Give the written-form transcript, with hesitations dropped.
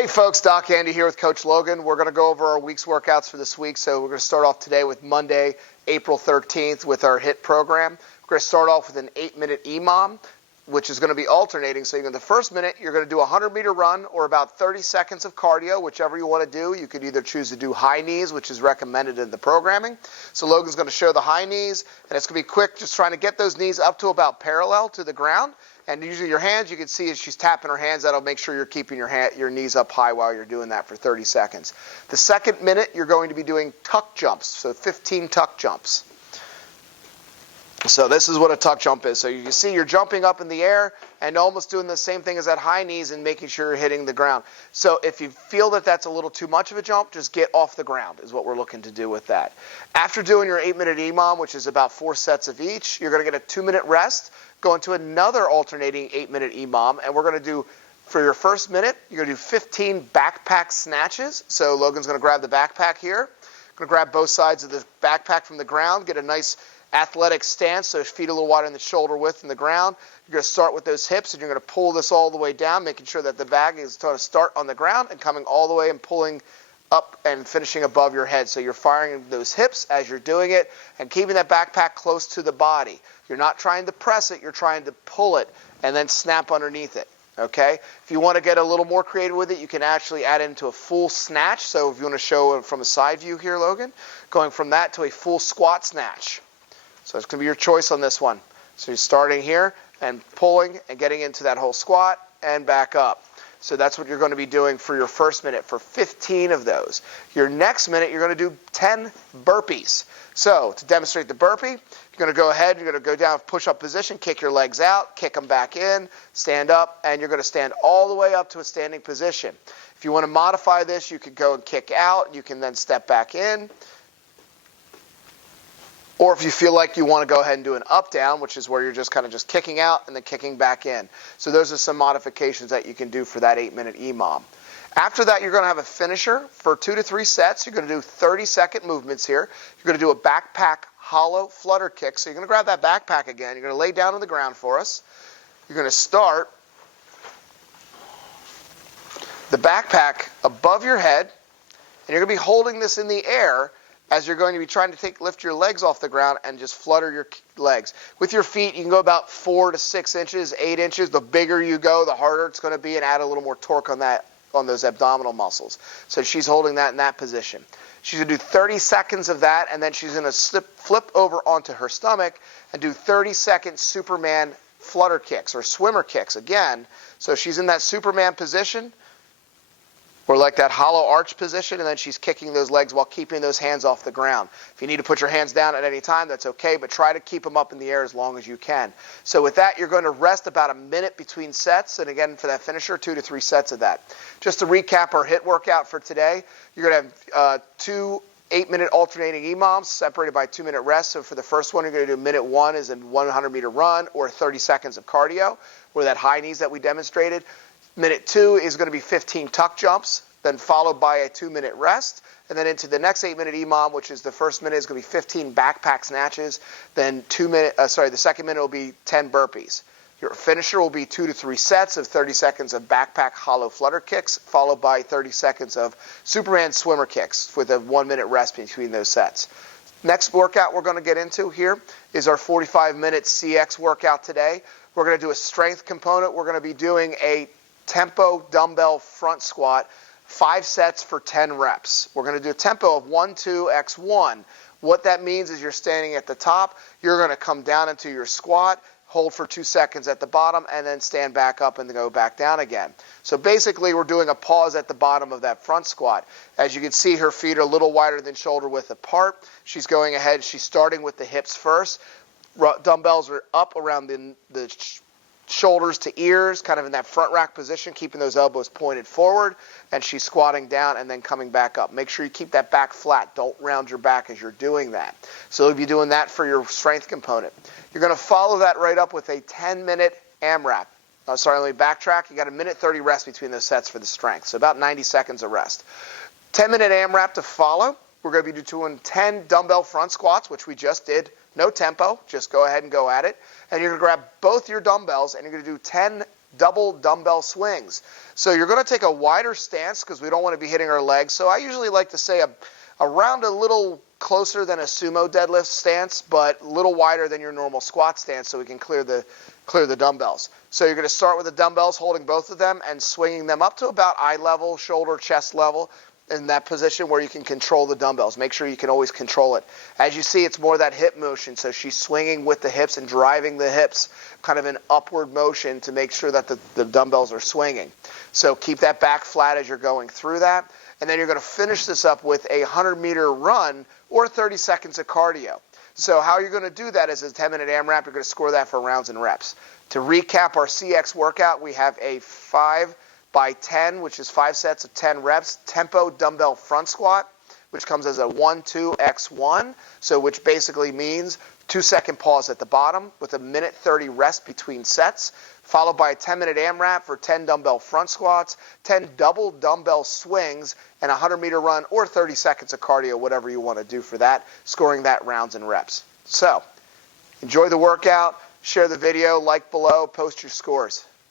Hey folks, Doc Andy here with Coach Logan. We're going to go over our week's workouts for this week. So we're going to start off today with Monday, April 13th with our HIIT program. We're going to start off with an 8-minute EMOM, which is going to be alternating. So in the first minute, you're going to do a 100-meter run or about 30 seconds of cardio, whichever you want to do. You could either choose to do high knees, which is recommended in the programming. So Logan's going to show the high knees, and it's going to be quick, just trying to get those knees up to about parallel to the ground. And usually your hands, you can see as she's tapping her hands, that'll make sure you're keeping your knees up high while you're doing that for 30 seconds. The second minute, you're going to be doing tuck jumps, so 15 tuck jumps. So this is what a tuck jump is. So you can see you're jumping up in the air and almost doing the same thing as that high knees and making sure you're hitting the ground. So if you feel that that's a little too much of a jump, just get off the ground is what we're looking to do with that. After doing your 8-minute EMOM, which is about 4 sets of each, you're going to get a 2-minute rest, go into another alternating 8-minute EMOM, and we're going to do, for your first minute, you're going to do 15 backpack snatches. So Logan's going to grab the backpack here. Going to grab both sides of the backpack from the ground, get a nice athletic stance, so feet a little wider than the shoulder width in the ground. You're going to start with those hips, and you're going to pull this all the way down, making sure that the bag is going to start on the ground and coming all the way and pulling up and finishing above your head. So you're firing those hips as you're doing it and keeping that backpack close to the body. You're not trying to press it, you're trying to pull it and then snap underneath it. Okay? If you want to get a little more creative with it, you can actually add into a full snatch. So if you want to show it from a side view here, Logan, going from that to a full squat snatch. So it's going to be your choice on this one. So you're starting here and pulling and getting into that whole squat and back up. So that's what you're going to be doing for your first minute for 15 of those. Your next minute, you're going to do 10 burpees. So to demonstrate the burpee, you're going to go ahead, you're going to go down push-up position, kick your legs out, kick them back in, stand up, and you're going to stand all the way up to a standing position. If you want to modify this, you could go and kick out. You can then step back in. Or if you feel like you want to go ahead and do an up-down, which is where you're just kind of just kicking out and then kicking back in. So those are some modifications that you can do for that 8-minute EMOM. After that, you're going to have a finisher for 2 to 3 sets. You're going to do 30-second movements here. You're going to do a backpack hollow flutter kick. So you're going to grab that backpack again. You're going to lay down on the ground for us. You're going to start the backpack above your head, and you're going to be holding this in the air as you're going to be trying to lift your legs off the ground and just flutter your legs. With your feet, you can go about 4 to 6 inches, 8 inches. The bigger you go, the harder it's going to be, and add a little more torque on those abdominal muscles. So she's holding that in that position. She's going to do 30 seconds of that, and then she's going to flip over onto her stomach and do 30-second Superman flutter kicks or swimmer kicks again. So she's in that Superman position, or like that hollow arch position, and then she's kicking those legs while keeping those hands off the ground. If you need to put your hands down at any time, that's okay, but try to keep them up in the air as long as you can. So with that, you're going to rest about a minute between sets, and again, for that finisher, 2 to 3 sets of that. Just to recap our HIIT workout for today, you're going to have 2 8-minute alternating EMOMs separated by 2-minute rest. So for the first one, you're going to do minute 1 is a 100-meter run or 30 seconds of cardio, or that high knees that we demonstrated. Minute 2 is going to be 15 tuck jumps, then followed by a 2-minute rest, and then into the next 8-minute EMOM, which is the first minute is going to be 15 backpack snatches, then the second minute will be 10 burpees. Your finisher will be 2 to 3 sets of 30 seconds of backpack hollow flutter kicks, followed by 30 seconds of Superman swimmer kicks with a 1-minute rest between those sets. Next workout we're going to get into here is our 45-minute CX workout today. We're going to do a strength component. We're going to be doing a tempo dumbbell front squat, 5 sets for 10 reps. We're going to do a tempo of 1, 2, x 1. What that means is you're standing at the top. You're going to come down into your squat, hold for 2 seconds at the bottom, and then stand back up and then go back down again. So basically, we're doing a pause at the bottom of that front squat. As you can see, her feet are a little wider than shoulder width apart. She's going ahead. She's starting with the hips first. Dumbbells are up around the shoulders to ears, kind of in that front rack position, keeping those elbows pointed forward, and she's squatting down and then coming back up. Make sure you keep that back flat. Don't round your back as you're doing that. So you'll be doing that for your strength component. You're going to follow that right up with a 10-minute AMRAP. Let me backtrack. You got a minute 30 rest between those sets for the strength, so about 90 seconds of rest. 10-minute AMRAP to follow. We're going to be doing 10 dumbbell front squats, which we just did. No tempo, just go ahead and go at it. And you're going to grab both your dumbbells and you're going to do 10 double dumbbell swings. So you're going to take a wider stance because we don't want to be hitting our legs. So I usually like to say around a little closer than a sumo deadlift stance, but a little wider than your normal squat stance so we can clear the dumbbells. So you're going to start with the dumbbells, holding both of them and swinging them up to about eye level, shoulder, chest level, in that position where you can control the dumbbells. Make sure you can always control it. As you see, it's more that hip motion, so she's swinging with the hips and driving the hips, kind of an upward motion to make sure that the dumbbells are swinging. So keep that back flat as you're going through that, and then you're going to finish this up with a 100-meter run or 30 seconds of cardio. So how you're going to do that is a 10-minute AMRAP. You're going to score that for rounds and reps. To recap our CX workout, we have a 5 by 10, which is 5 sets of 10 reps, tempo dumbbell front squat, which comes as a 1-2-x1, so which basically means 2-second pause at the bottom with a 1:30 rest between sets, followed by a 10-minute AMRAP for 10 dumbbell front squats, 10 double dumbbell swings, and a 100-meter run or 30 seconds of cardio, whatever you want to do for that, scoring that rounds and reps. So enjoy the workout, share the video, like below, post your scores.